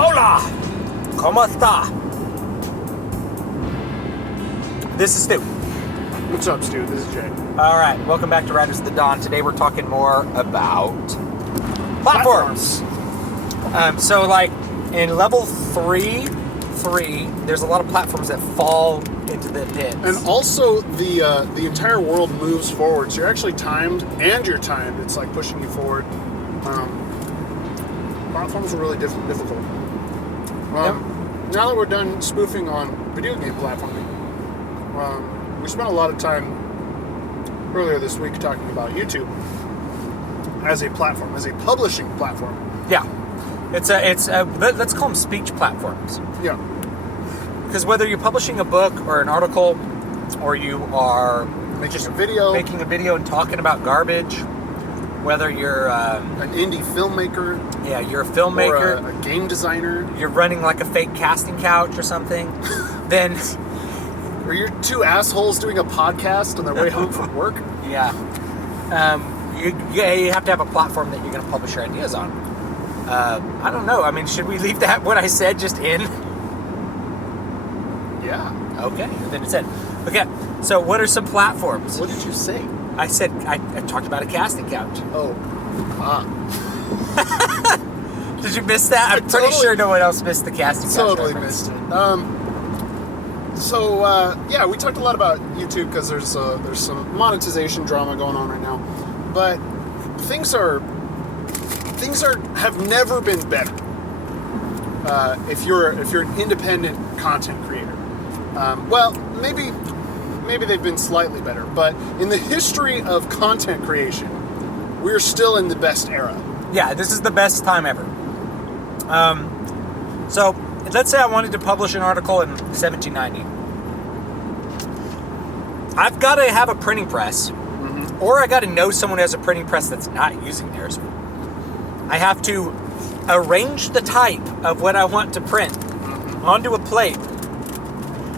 Hola! ¿Cómo está? This is Stu. What's up, Stu? This is Jay. Alright, welcome back to Riders of the Dawn. Today we're talking more about platforms. So like in level 3, there's a lot of platforms that fall into the pits. And also the entire world moves forward, so you're actually timed, and you're timed. It's like pushing you forward. Platforms are really difficult. Now that we're done spoofing on video game platforming, we spent a lot of time earlier this week talking about YouTube as a platform, as a publishing platform. Yeah. Let's call them speech platforms. Yeah. Because whether you're publishing a book or an article, or you are making a video and talking about garbage, whether you're an indie filmmaker, you're a filmmaker, or a game designer, you're running like a fake casting couch or something, then, or you're two assholes doing a podcast on their way home from work. You have to have a platform that you're going to publish your ideas on. I don't know. I mean, should we leave that what I said just in? Yeah. Okay, then it's in. Okay, so what are some platforms? What did you say? I said, I talked about a casting couch. Oh. Did you miss that? I'm pretty sure no one else missed the casting couch. Totally missed it. We talked a lot about YouTube because there's some monetization drama going on right now. But things have never been better. If you're an independent content creator. Maybe they've been slightly better, but in the history of content creation, we're still in the best era. Yeah, this is the best time ever. So let's say I wanted to publish an article in 1790. I've got to have a printing press, or I got to know someone who has a printing press that's not using theirs. I have to arrange the type of what I want to print onto a plate,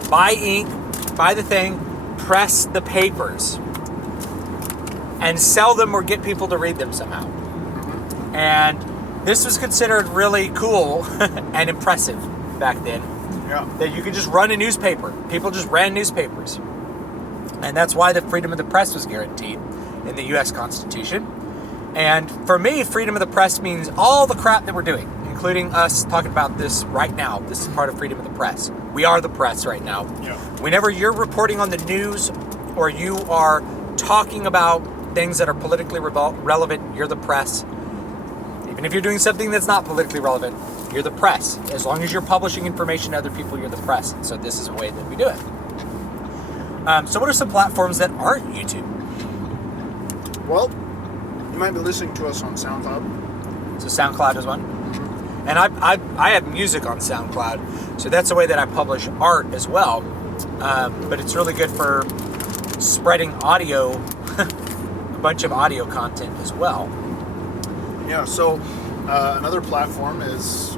buy ink, buy the thing, press the papers, and sell them or get people to read them somehow. And this was considered really cool and impressive back then. Yeah. That you could just run a newspaper. People just ran newspapers. And that's why the freedom of the press was guaranteed in the U.S. Constitution. And for me, freedom of the press means all the crap that we're doing, including us talking about this right now. This is part of freedom of the press. We are the press right now. Yeah. Whenever you're reporting on the news or you are talking about things that are politically relevant, you're the press. Even if you're doing something that's not politically relevant, you're the press. As long as you're publishing information to other people, you're the press. So this is a way that we do it. So what are some platforms that aren't YouTube? Well, you might be listening to us on SoundCloud. So SoundCloud is one. And I have music on SoundCloud, so that's a way that I publish art as well. But it's really good for spreading audio, a bunch of audio content as well. Yeah, so another platform is,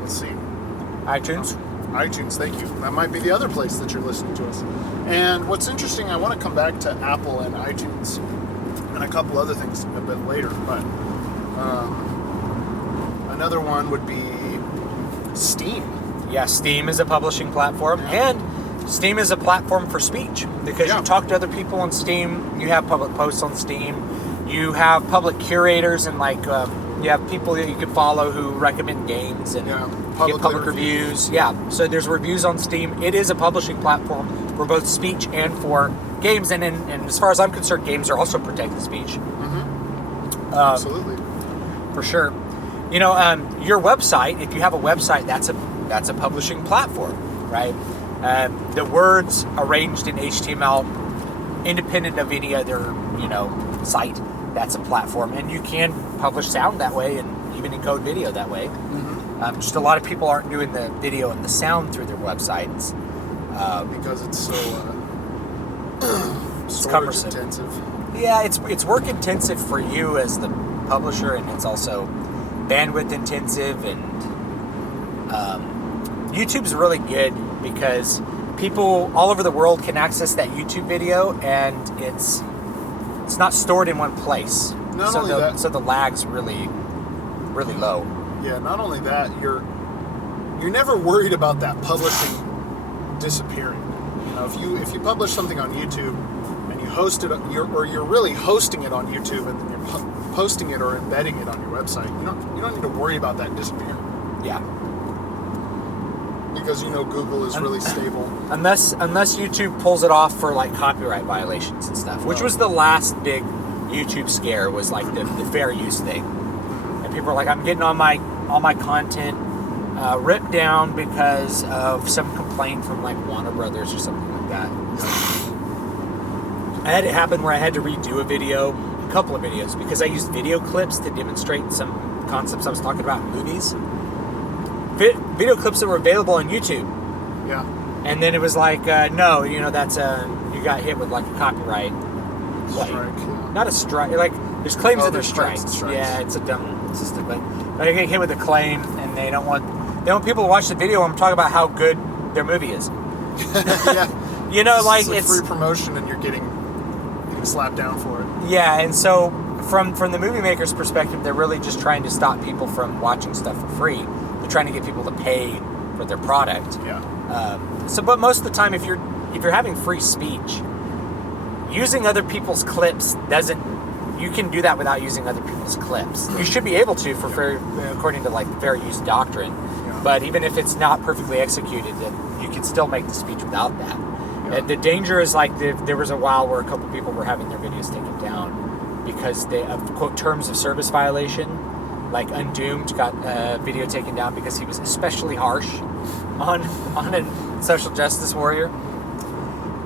let's see. iTunes. iTunes, thank you. That might be the other place that you're listening to us. And what's interesting, I want to come back to Apple and iTunes and a couple other things a bit later, but another one would be Steam. Yeah, Steam is a publishing platform, and Steam is a platform for speech because you talk to other people on Steam, you have public posts on Steam, you have public curators, and you have people that you can follow who recommend games and give public reviews. Yeah, so there's reviews on Steam. It is a publishing platform for both speech and for games, and as far as I'm concerned, games are also protected speech. Absolutely. For sure. Your website, if you have a website, that's a publishing platform, right? The words arranged in HTML, independent of any other, site, that's a platform. And you can publish sound that way and even encode video that way. Just a lot of people aren't doing the video and the sound through their websites. Because it's so it's cumbersome. Intensive. Yeah, it's work intensive for you as the publisher, and it's also bandwidth intensive, and YouTube's really good because people all over the world can access that YouTube video, and it's not stored in one place. Not only that, so the lag's really really low. Yeah, not only that, you're never worried about that publishing disappearing. You know, if you publish something on YouTube and you host it, you're really hosting it on YouTube, and then you're posting it or embedding it on your website, you don't need to worry about that disappearing. Yeah. Because Google is really stable. Unless YouTube pulls it off for like copyright violations and stuff, which was the last big YouTube scare, was like the fair use thing. And people are like, I'm getting all my content ripped down because of some complaint from like Warner Brothers or something like that. I had it happen where I had to redo a couple of videos, because I used video clips to demonstrate some concepts I was talking about in movies. Video clips that were available on YouTube. Yeah. And then it was like, no, that's you got hit with like a copyright strike. Yeah. Not a strike. Like, there's claims that there's strikes. strikes. Yeah, it's a dumb system, but I get hit with a claim, and they don't want people to watch the video when I'm talking about how good their movie is. Yeah. Like it's it's free promotion, and you're getting slapped down for it. Yeah, and so from the movie maker's perspective, they're really just trying to stop people from watching stuff for free. They're trying to get people to pay for their product. Yeah. But most of the time, if you're having free speech, using other people's clips you can do that without using other people's clips. You should be able to according to like fair use doctrine. Yeah. But even if it's not perfectly executed, then you can still make the speech without that. Yeah. And the danger is like there was a while where a couple people were having their videos taken down because of quote terms of service violation. Like Undoomed got a video taken down because he was especially harsh on a social justice warrior.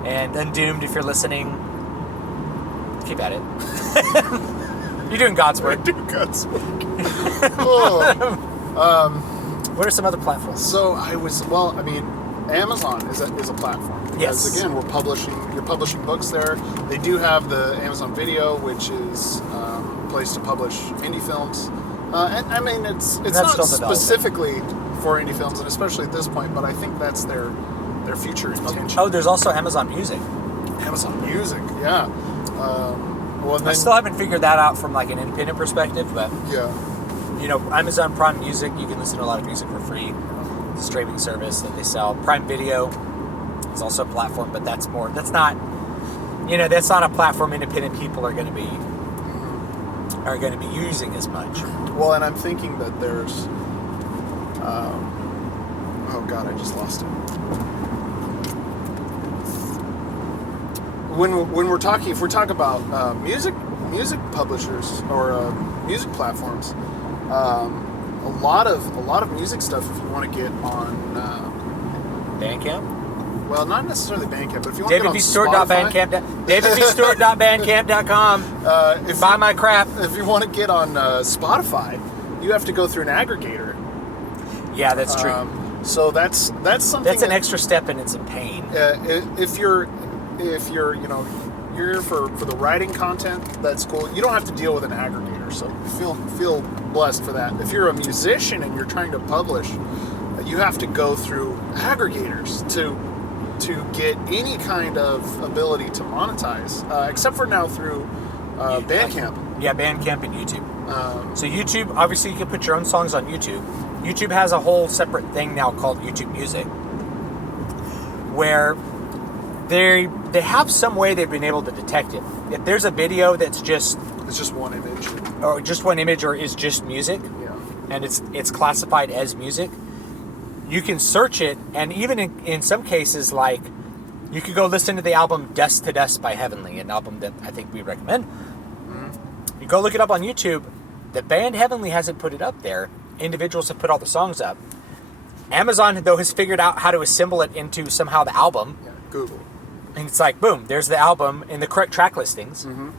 And Undoomed, if you're listening, keep at it. You're doing God's work. You're doing God's work. What are some other platforms? So Amazon is a platform. Yes. Because again, you're publishing books there. They do have the Amazon Video, which is a place to publish indie films. And I mean, it's not specifically for indie films, and especially at this point, but I think that's their future intention. Oh, there's also Amazon Music. Amazon Music, yeah. I still haven't figured that out from like an independent perspective, but yeah. Amazon Prime Music, you can listen to a lot of music for free. It's a streaming service that they sell. Prime Video is also a platform, but that's not a platform independent people are going to be using as much. Well, and I'm thinking that there's oh god, I just lost it. If we're talking about music publishers or music platforms, a lot of music stuff. If you want to get on Bandcamp. Well, not necessarily Bandcamp, but if you want to get on Spotify, davidvstewart.bandcamp.com. Buy my crap. If you want to get on Spotify, you have to go through an aggregator. Yeah, that's true. So that's something. That's an extra step, and it's a pain. If you're you're for the writing content, that's cool. You don't have to deal with an aggregator, so feel blessed for that. If you're a musician and you're trying to publish, you have to go through aggregators to get any kind of ability to monetize, except for now through Bandcamp. Yeah, Bandcamp and YouTube. So YouTube, obviously you can put your own songs on YouTube. YouTube has a whole separate thing now called YouTube Music, where they have some way they've been able to detect it. If there's a video that's just one image, or is just music, yeah, and it's classified as music, you can search it, and even in some cases, like, you could go listen to the album Dust to Dust by Heavenly, an album that I think we recommend. Mm-hmm. You go look it up on YouTube. The band Heavenly hasn't put it up there. Individuals have put all the songs up. Amazon, though, has figured out how to assemble it into somehow the album. Yeah, Google. And it's like, boom, there's the album in the correct track listings. Mm-hmm.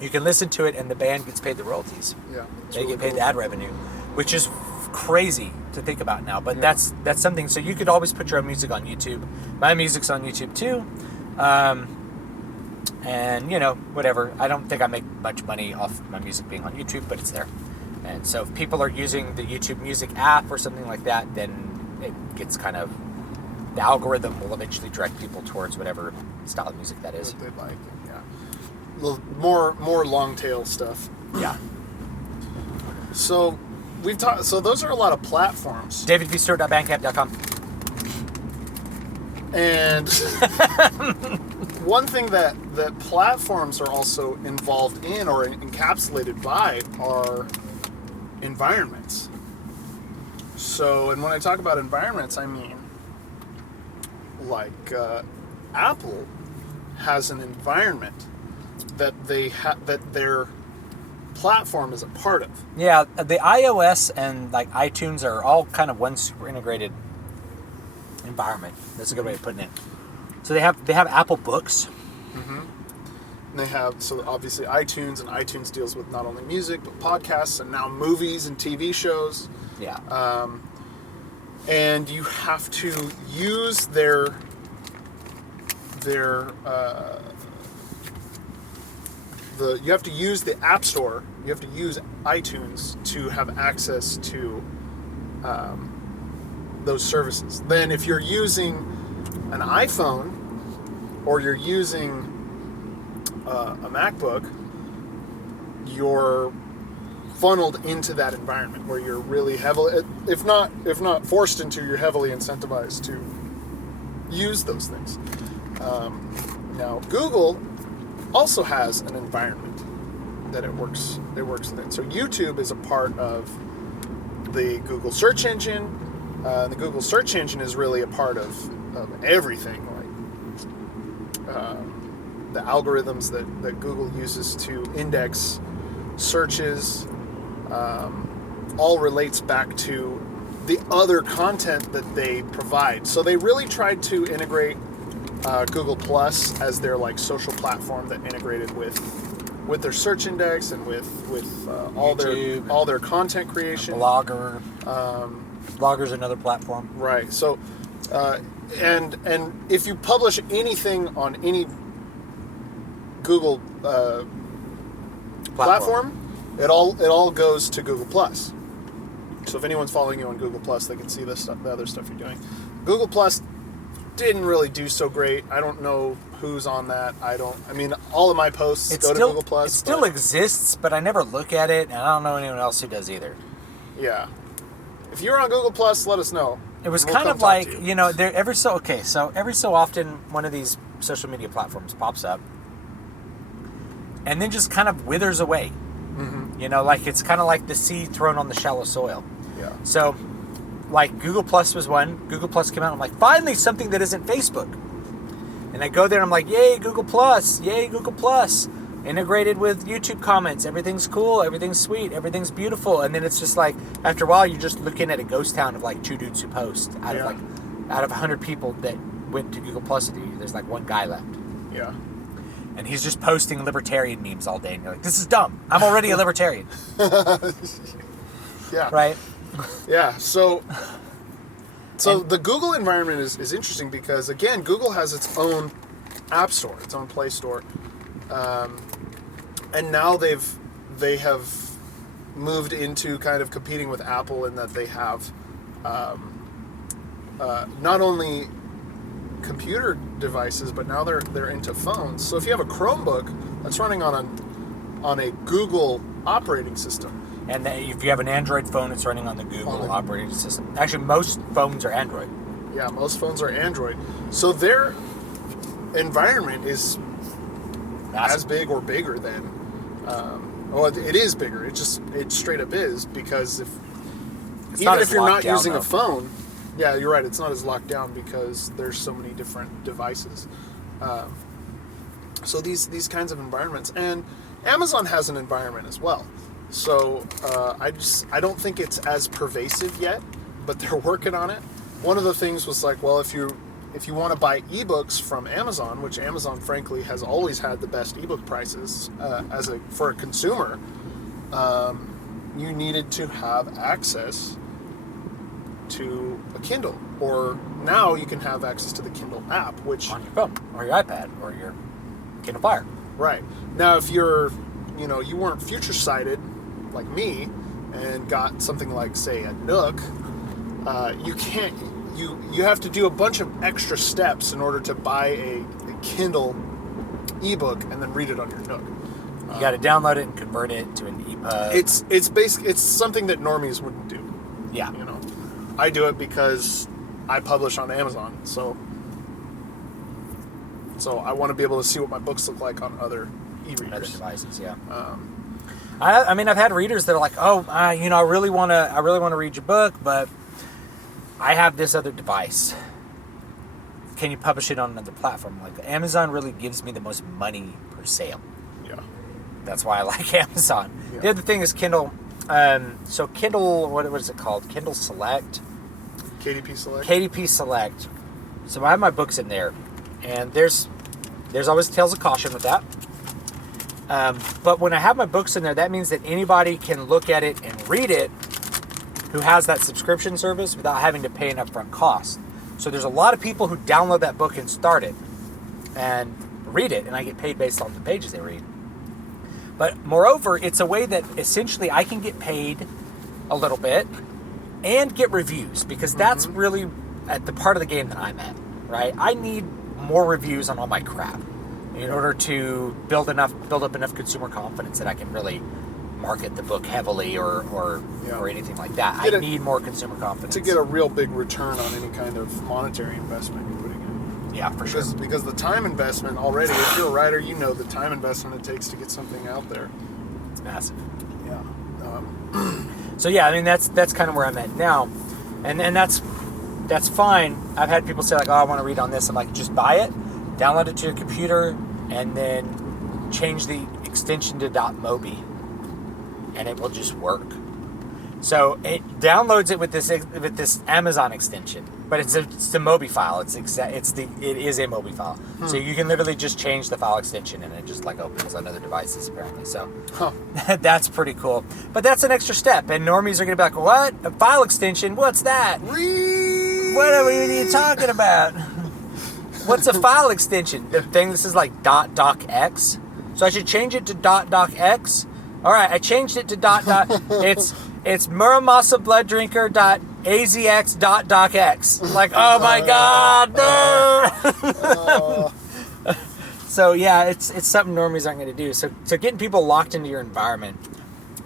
You can listen to it, and the band gets paid the royalties. Yeah, they get paid the ad revenue, which is crazy to think about now. But that's something. So you could always put your own music on YouTube. My music's on YouTube too. And whatever. I don't think I make much money off my music being on YouTube, but it's there. And so if people are using the YouTube Music app or something like that, then it gets kind of, the algorithm will eventually direct people towards whatever style of music that is. What they like, yeah. A little more long tail stuff. Yeah. So we've talked. So those are a lot of platforms. davidvstewart.bandcamp.com. And one thing that platforms are also involved in or encapsulated by are environments. So, and when I talk about environments, I mean like Apple has an environment that that their platform is a part of. Yeah, the iOS and like iTunes are all kind of one super integrated environment. That's a good way of putting it. So they have Apple Books. Mm-hmm. And they have, so obviously iTunes, and iTunes deals with not only music but podcasts and now movies and TV shows. Yeah. And you have to use you have to use the App Store. You have to use iTunes to have access to those services. Then if you're using an iPhone or you're using a MacBook, you're funneled into that environment where you're really heavily, if not forced into, you're heavily incentivized to use those things. Now Google also has an environment that it works in. So YouTube is a part of the Google search engine. The Google search engine is really a part of everything, like the algorithms that Google uses to index searches, all relates back to the other content that they provide. So they really tried to integrate Google Plus as their like social platform that integrated with their search index and with all their content creation. Blogger. Blogger's another platform. Right. So, and if you publish anything on any Google platform, it all goes to Google Plus. So if anyone's following you on Google Plus, they can see the other stuff you're doing. Google Plus didn't really do so great. I don't know who's on that. All of my posts go to Google Plus. It still exists, but I never look at it, and I don't know anyone else who does either. Yeah. If you're on Google Plus, let us know. It was kind of like, every so often one of these social media platforms pops up and then just kind of withers away. Mm-hmm. Like it's kind of like the seed thrown on the shallow soil. Yeah. So, like Google Plus was one. Google Plus came out. I'm like, finally something that isn't Facebook. And I go there and I'm like, yay, Google Plus. Yay, Google Plus. Integrated with YouTube comments. Everything's cool. Everything's sweet. Everything's beautiful. And then it's just like, after a while, you're just looking at a ghost town of like two dudes who post. Out of 100 people that went to Google Plus with you, there's like one guy left. Yeah. And he's just posting libertarian memes all day. And you're like, this is dumb. I'm already a libertarian. Yeah. Right? Yeah. So the Google environment is interesting because, again, Google has its own app store, its own Play Store. And now they have moved into kind of competing with Apple in that they have not only computer devices, but now they're into phones. So if you have a Chromebook that's running on a Google operating system, and if you have an Android phone, it's running on the Google operating system. Actually, most phones are Android. Yeah, most phones are Android. So their environment is as big or bigger than. It is bigger. It straight up is, because even if you're not using a phone, yeah, you're right. It's not as locked down because there's so many different devices. So these kinds of environments, and Amazon has an environment as well. So I don't think it's as pervasive yet, but they're working on it. One of the things was like, well, if you want to buy ebooks from Amazon, which Amazon frankly has always had the best ebook prices for a consumer, you needed to have access to a Kindle, or now you can have access to the Kindle app, which on your phone or your iPad or your Kindle Fire. Right. Now, if you weren't future sighted like me and got something like, say, a Nook, you can't. You have to do a bunch of extra steps in order to buy a Kindle ebook and then read it on your Nook. You got to download it and convert it to an EPUB. It's something that normies wouldn't do. Yeah. You know, I do it because I publish on Amazon, so I want to be able to see what my books look like on other e-readers. Other devices, yeah. I mean, I've had readers that are like, "Oh, I really want to read your book, but I have this other device. Can you publish it on another platform?" Like, Amazon really gives me the most money per sale. Yeah. That's why I like Amazon. Yeah. The other thing is Kindle. So Kindle, what is it called? Kindle Select. KDP Select. KDP Select. So I have my books in there, and there's always tales of caution with that. But when I have my books in there, that means that anybody can look at it and read it who has that subscription service without having to pay an upfront cost. So there's a lot of people who download that book and start it and read it, and I get paid based on the pages they read. But moreover, it's a way that essentially I can get paid a little bit and get reviews, because that's really at the part of the game that I'm at, right? I need more reviews on all my crap in order to build up enough consumer confidence that I can really market the book heavily or anything like that. I need more consumer confidence to get a real big return on any kind of monetary investment you're putting in. Yeah, for sure. Because the time investment already, if you're a writer, you know the time investment it takes to get something out there. It's massive. Yeah. So yeah, I mean that's kind of where I'm at now, and that's fine. I've had people say like, "Oh, I want to read on this." I'm like, just buy it, download it to your computer, and then change the extension to .mobi, and it will just work. So it downloads it with this Amazon extension, but it's a Mobi file. It is a Mobi file. So you can literally just change the file extension, and it just like opens on other devices apparently. So that's pretty cool. But that's an extra step, and normies are gonna be like, "What? A file extension? What's that? What are you talking about? What's a file extension? The thing this is like .docx. So I should change it to .docx. All right, I changed it to It's Muramasa Blood Drinker .azx.docx. Like, oh my god, no! So yeah, it's something normies aren't going to do. So getting people locked into your environment,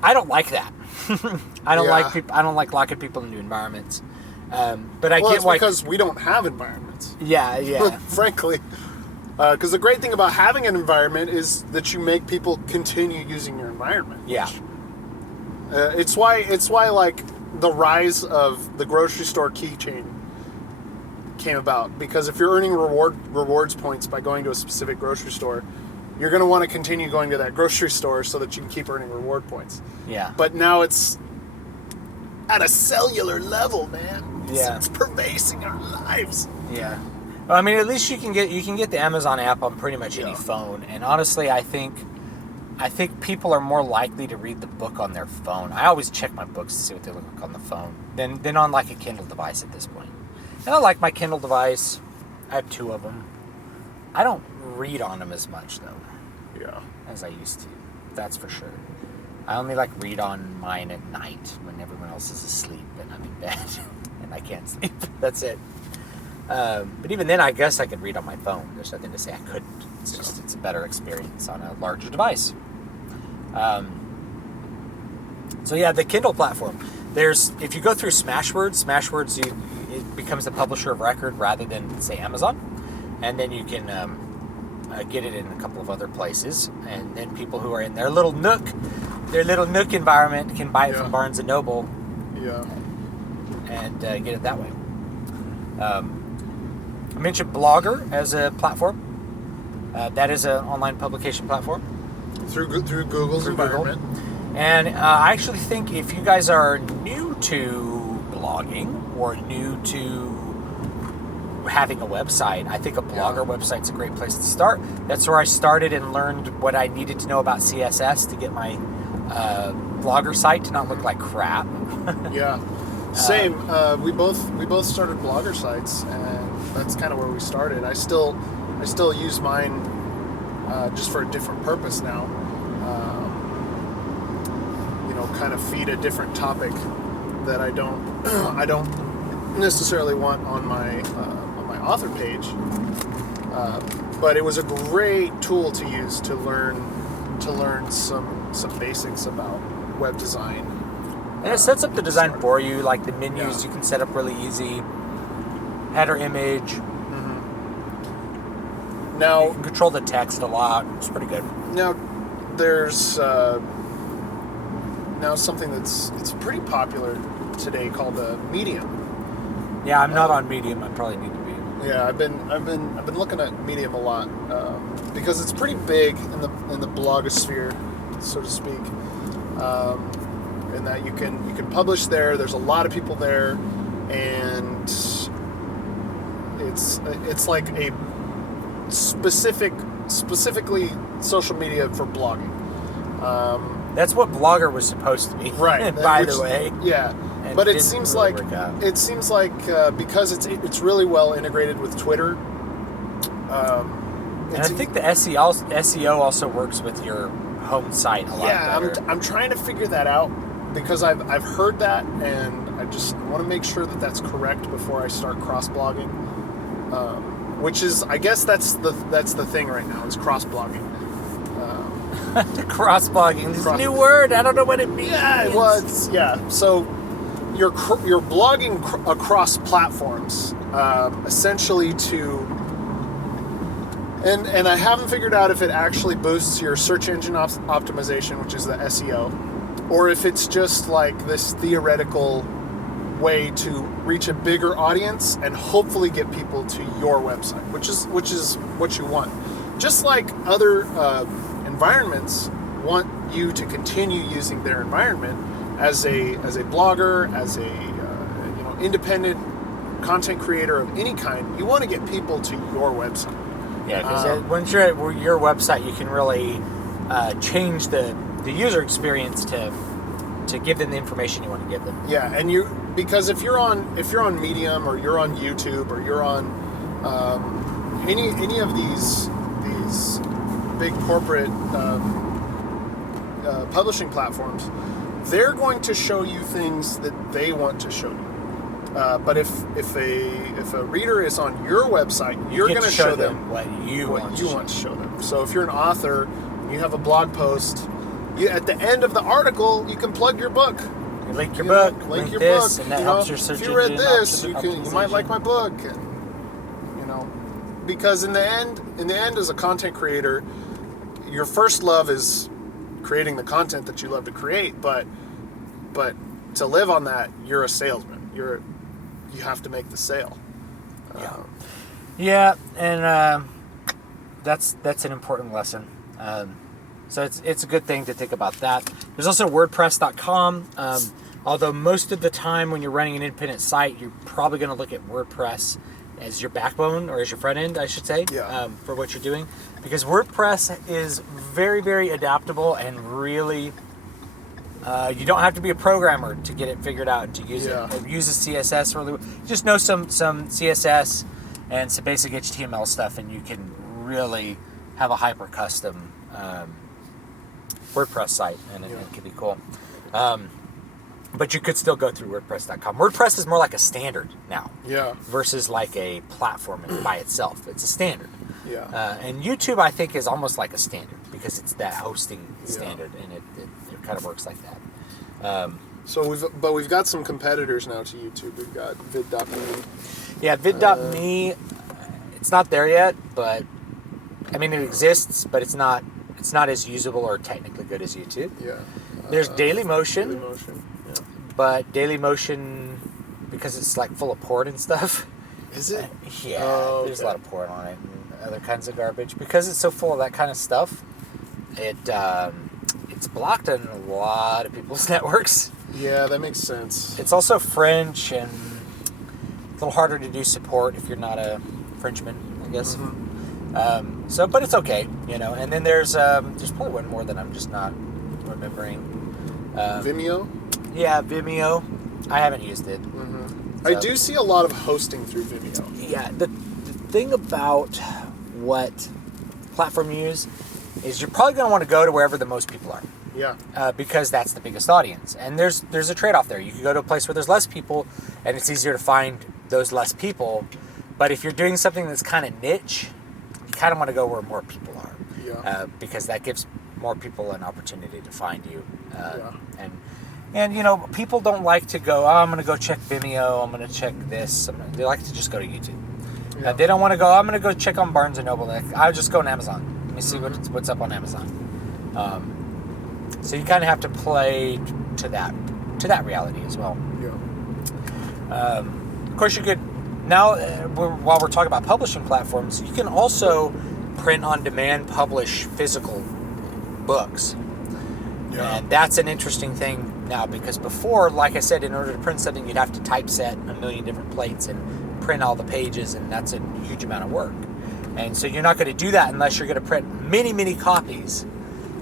I don't like that. I don't like locking people into environments. But I get why. Because we don't have environments. Yeah. Frankly. Because the great thing about having an environment is that you make people continue using your environment. Yeah. It's why like the rise of the grocery store keychain came about, because if you're earning rewards points by going to a specific grocery store, you're going to want to continue going to that grocery store so that you can keep earning reward points. Yeah. But now it's at a cellular level, man. Yeah. It's pervading our lives. Yeah. Well, I mean, at least you can get the Amazon app on pretty much any phone, and honestly, I think people are more likely to read the book on their phone. I always check my books to see what they look like on the phone than on like a Kindle device at this point. And I like my Kindle device. I have 2 of them. I don't read on them as much though. Yeah. As I used to. That's for sure. I only like read on mine at night when everyone else is asleep and I'm in bed and I can't sleep. That's it. But even then, I guess I could read on my phone. There's nothing to say I couldn't. It's a better experience on a larger device. So yeah, the Kindle platform. If you go through Smashwords, it becomes the publisher of record rather than say Amazon, and then you can get it in a couple of other places, and then people who are in their little nook environment can buy it from Barnes and Noble. Yeah. And get it that way. I mentioned Blogger as a platform. That is an online publication platform. Through Google's environment. Google. And I actually think if you guys are new to blogging or new to having a website, I think a Blogger website's a great place to start. That's where I started and learned what I needed to know about CSS to get my Blogger site to not look like crap. Yeah. Same. We both started Blogger sites, and that's kind of where we started. I still use mine just for a different purpose now. Kind of feed a different topic that I don't necessarily want on my author page. But it was a great tool to use to learn to learn some basics about web design. And it sets up the design for you, like the menus you can set up really easy. Header image. Now you can control the text a lot. It's pretty good. Now there's now something it's pretty popular today called Medium. Yeah, I'm not on Medium. I probably need to be. Yeah, I've been looking at Medium a lot because it's pretty big in the blogosphere, so to speak. In that you can publish there. There's a lot of people there, and it's like a specifically social media for blogging. That's what Blogger was supposed to be, right? By the way, yeah. But it seems like because it's really well integrated with Twitter. And I think the SEO also works with your home site a lot better. Yeah, I'm trying to figure that out because I've heard that, and I just want to make sure that that's correct before I start cross-blogging. Which is, I guess that's the thing right now, is cross-blogging. Cross-blogging, this is a new word. I don't know what it means. Yeah, well, so you're blogging across platforms, essentially to. And I haven't figured out if it actually boosts your search engine optimization, which is the SEO, or if it's just like this theoretical way to reach a bigger audience and hopefully get people to your website, which is what you want. Just like other environments want you to continue using their environment as a blogger, as a independent content creator of any kind, you want to get people to your website. Yeah, because once you're at your website, you can really change the user experience to give them the information you want to give them. Yeah, and because if you're on Medium, or you're on YouTube, or you're on any of these big corporate publishing platforms, they're going to show you things that they want to show you. But if a reader is on your website, you're going to show them what you want to show them. So if you're an author, and you have a blog post, at the end of the article, you can plug your book. You link your book, link your this, book. and that helps your search engine. If you read this, you might like my book. And, because in the end, as a content creator, your first love is creating the content that you love to create. But to live on that, you're a salesman. You have to make the sale. And that's an important lesson. So it's a good thing to think about that. There's also WordPress.com. Although most of the time when you're running an independent site, you're probably going to look at WordPress as your backbone, or as your front end, I should say, for what you're doing. Because WordPress is very, very adaptable, and really, you don't have to be a programmer to get it figured out and to use it. It uses CSS really well. Just know some CSS and some basic HTML stuff, and you can really have a hyper custom WordPress site, and it can be cool. But you could still go through WordPress.com. WordPress is more like a standard now, versus like a platform by itself. It's a standard. And YouTube, I think, is almost like a standard because it's that hosting standard, and it kind of works like that. So we've got some competitors now to YouTube. We've got vid.me. Yeah, vid.me. It's not there yet, but I mean it exists, but it's not as usable or technically good as YouTube. There's Dailymotion. But Dailymotion, because it's like full of porn and stuff. Is it? There's a lot of porn on it and other kinds of garbage. Because it's so full of that kind of stuff, it's blocked on a lot of people's networks. Yeah, that makes sense. It's also French, and it's a little harder to do support if you're not a Frenchman, I guess. But it's okay, And then there's probably one more that I'm just not remembering. Vimeo? Yeah, Vimeo. I haven't used it. I do see a lot of hosting through Vimeo. Yeah, the thing about what platform you use is you're probably going to want to go to wherever the most people are. Because that's the biggest audience. And there's a trade-off there. You can go to a place where there's less people, and it's easier to find those less people. But if you're doing something that's kind of niche, you kind of want to go where more people are. Because that gives more people an opportunity to find you. Yeah. And you know, people don't like to go, oh, I'm going to go check Vimeo, I'm going to check this. They like to just go to YouTube. Yeah. They don't want to go, I'm going to go check on Barnes & Noble. Like, I'll just go on Amazon. Let me see what's up on Amazon. So you kind of have to play to that reality as well. Yeah. Of course, you could, now, while we're talking about publishing platforms, you can also print on demand, publish physical books. Yeah. And that's an interesting thing now, because before, like I said, in order to print something, you'd have to typeset a million different plates and print all the pages, and that's a huge amount of work. And so you're not going to do that unless you're going to print many, many copies,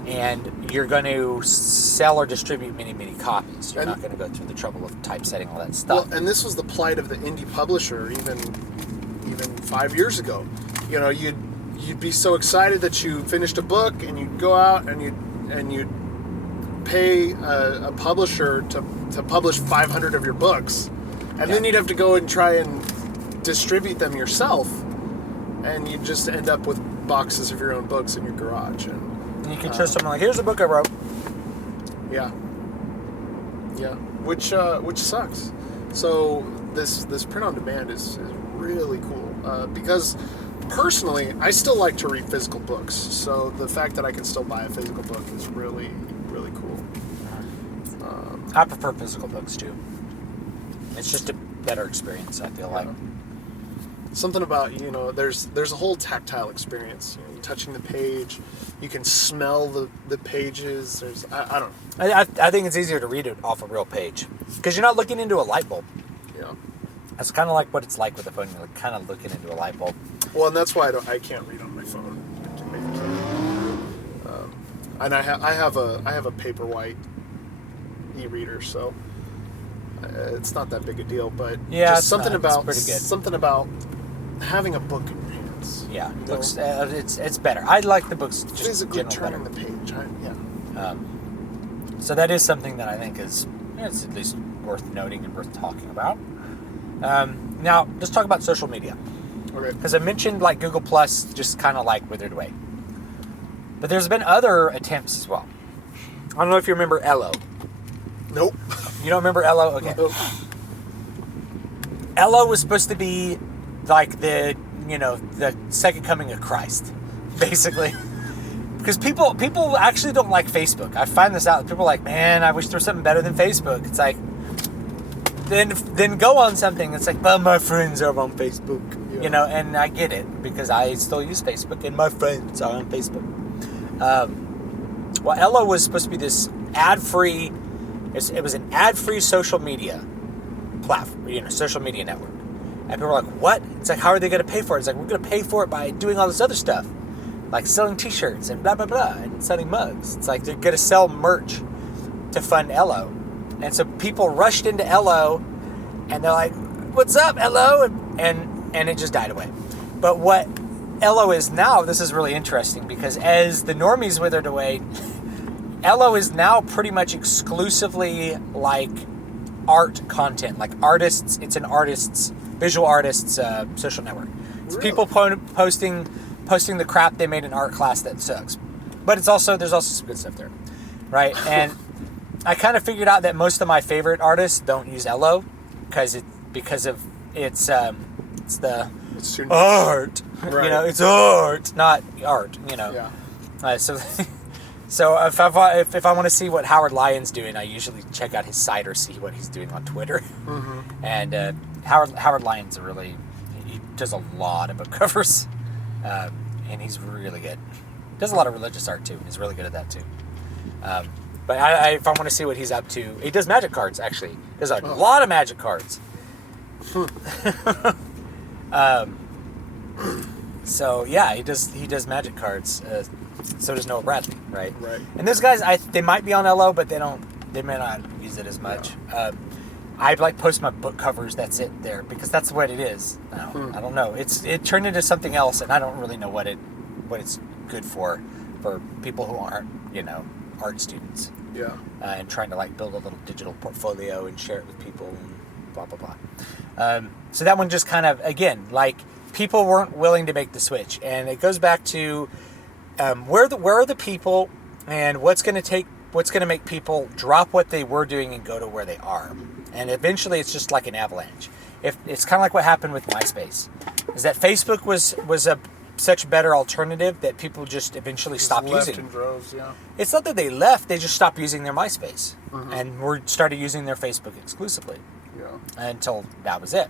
and you're going to sell or distribute many, many copies. You're not going to go through the trouble of typesetting all that stuff. Well, and this was the plight of the indie publisher even 5 years ago. You know, you'd be so excited that you finished a book, and you'd go out and you'd pay a publisher to publish 500 of your books, and then you'd have to go and try and distribute them yourself, and you'd just end up with boxes of your own books in your garage. And you can show someone like, here's a book I wrote. Yeah, which sucks. So this print on demand is really cool, because personally I still like to read physical books. So the fact that I can still buy a physical book is really, really cool. I prefer physical books too. It's just a better experience, I feel like. Something about, you know, there's a whole tactile experience. You know, touching the page, you can smell the pages. I don't know. I think it's easier to read it off a real page because you're not looking into a light bulb. Yeah. That's kind of like what it's like with the phone. You're kind of looking into a light bulb. Well, and that's why I can't read on my phone. And I have a Paperwhite e-reader, so it's not that big a deal. But yeah, just something about having a book in your hands. Yeah, looks it's better. I like the books just physically turning the page. So that is something that I think is it's at least worth noting and worth talking about. Now, let's talk about social media. Okay. Because I mentioned like Google Plus just kind of like withered away. But there's been other attempts as well. I don't know if you remember Ello. Nope. You don't remember Ello? Okay. Nope. Ello was supposed to be like the second coming of Christ, basically. Because people actually don't like Facebook. I find this out. People are like, man, I wish there was something better than Facebook. It's like, then go on something. It's like, well, my friends are on Facebook. Yeah. You know, and I get it because I still use Facebook and my friends are on Facebook. Well, Ello was supposed to be this ad-free, it was an ad-free social media platform, social media network. And people were like, what? It's like, how are they going to pay for it? It's like, we're going to pay for it by doing all this other stuff, like selling t-shirts and blah, blah, blah, and selling mugs. It's like they're going to sell merch to fund Ello. And so people rushed into Ello, and they're like, what's up, Ello? And it just died away. But what Ello is now, this is really interesting, because as the normies withered away, Ello is now pretty much exclusively like art content, like artists. It's an visual artists social network. It's Really? people posting the crap they made in art class that sucks. But there's also some good stuff there, right? And I kind of figured out that most of my favorite artists don't use Ello because it's It's art. Right. It's art, not art. Yeah. So if I want to see what Howard Lyon's doing, I usually check out his site or see what he's doing on Twitter. Mm-hmm. And Howard Lyon's he does a lot of book covers, and he's really good. Does a lot of religious art too. He's really good at that too. But if I want to see what he's up to, he does magic cards actually. He does a lot of magic cards. So yeah, he does magic cards. So does Noah Bradley, right? Right. And those guys, they might be on Ello, but they may not use it as much. Yeah. I post my book covers. That's it there because that's what it is now. I don't know. It turned into something else, and I don't really know what it's good for people who aren't art students. Yeah. And trying to build a little digital portfolio and share it with people and blah blah blah. So that one just kind of again people weren't willing to make the switch, and it goes back to where are the people And what's going to make people drop what they were doing and go to where they are. And eventually it's just like an avalanche. It's kind of like what happened with MySpace. Is that Facebook was such a better alternative that people just eventually stopped using. Left in droves, yeah. It's not that they left, they just stopped using their MySpace. And started using their Facebook exclusively. Yeah. Until that was it.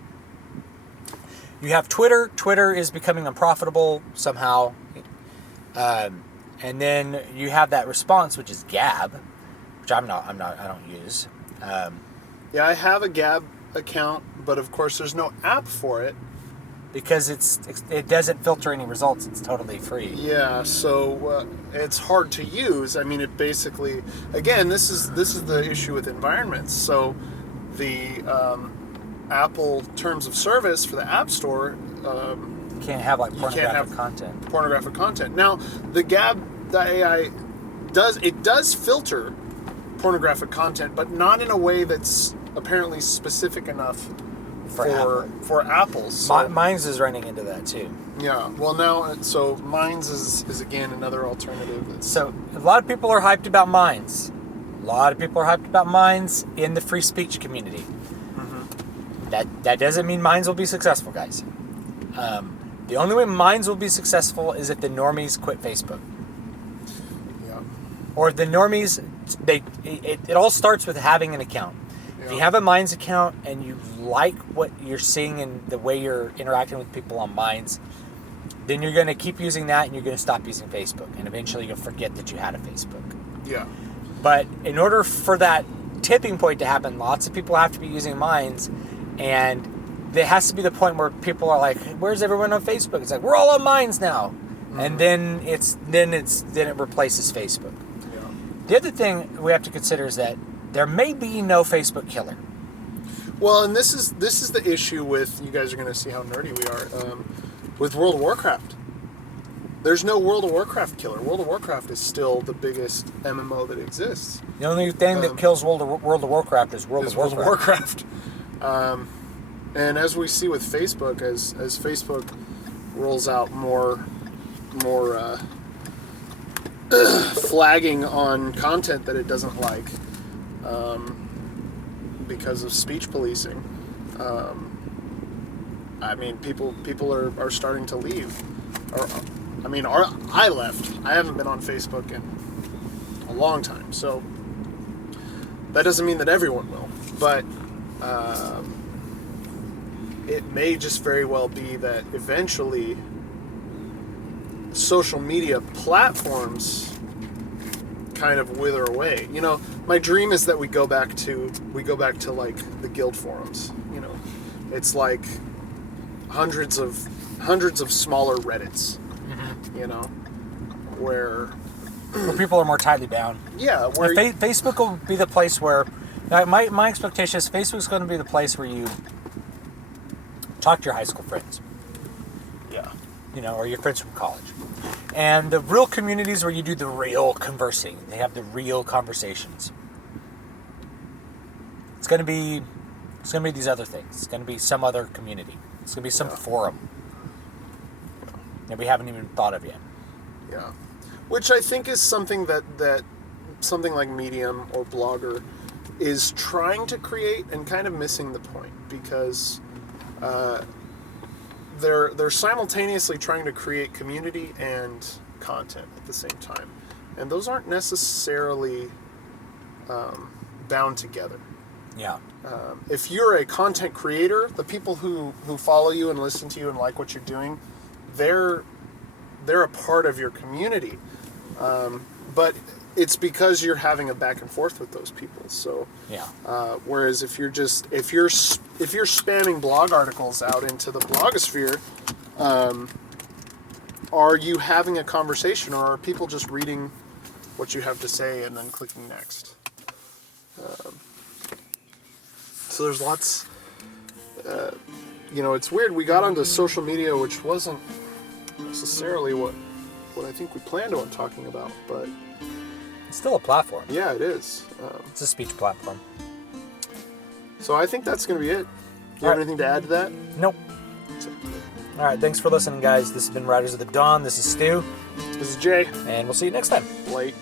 You have Twitter. Twitter is becoming unprofitable somehow. And then you have that response, which is Gab, which I don't use. Yeah, I have a Gab account, but of course there's no app for it. Because it doesn't filter any results. It's totally free. Yeah, so it's hard to use. I mean, it basically, again, this is the issue with environments. So the Apple terms of service for the App Store, you can't have like pornographic content. Now, the Gab.ai does filter pornographic content, but not in a way that's apparently specific enough for Apple. So, Minds is running into that too. Yeah. Well, now, so Minds is again another alternative. So a lot of people are hyped about Minds. A lot of people are hyped about Minds in the free speech community. That doesn't mean Minds will be successful, guys. The only way Minds will be successful is if the normies quit Facebook. Yeah. Or the normies, it all starts with having an account. If you have a Minds account and you like what you're seeing and the way you're interacting with people on Minds, then you're going to keep using that and you're going to stop using Facebook. And eventually you'll forget that you had a Facebook. Yeah. But in order for that tipping point to happen, lots of people have to be using Minds. And there has to be the point where people are like, where's everyone on Facebook? It's like, we're all on Minds now. And then it replaces Facebook. Yeah. The other thing we have to consider is that there may be no Facebook killer. Well, and this is the issue with, you guys are going to see how nerdy we are, with World of Warcraft. There's no World of Warcraft killer. World of Warcraft is still the biggest MMO that exists. The only thing that kills World of Warcraft is World of Warcraft. And as we see with Facebook, as Facebook rolls out more flagging on content that it doesn't like, because of speech policing, I mean, people are starting to leave. I left. I haven't been on Facebook in a long time, so that doesn't mean that everyone will, but it may just very well be that eventually social media platforms kind of wither away. You know, my dream is that we go back to like the guild forums. You know, it's like hundreds of smaller Reddits. You know, where people are more tightly bound. Yeah, where Facebook will be the place where my expectation is Facebook's going to be the place where you talk to your high school friends. Yeah. You know, or your friends from college. And the real communities where you do the real conversing. They have the real conversations. It's going to be these other things. It's going to be some other community. It's going to be some forum that we haven't even thought of yet. Yeah. Which I think is something that something like Medium or Blogger is trying to create and kind of missing the point, because they're simultaneously trying to create community and content at the same time, and those aren't necessarily bound together. Yeah. If you're a content creator, the people who follow you and listen to you and like what you're doing, they're a part of your community, but it's because you're having a back and forth with those people. So yeah. Whereas if you're spamming blog articles out into the blogosphere, are you having a conversation, or are people just reading what you have to say and then clicking next? So there's lots. It's weird. We got onto social media, which wasn't necessarily what I think we planned on talking about, but it's still a platform. Yeah, it is. It's a speech platform. So I think that's going to be it. Do you have anything to add to that? Nope. All right, thanks for listening, guys. This has been Riders of the Dawn. This is Stu. This is Jay. And we'll see you next time. Late.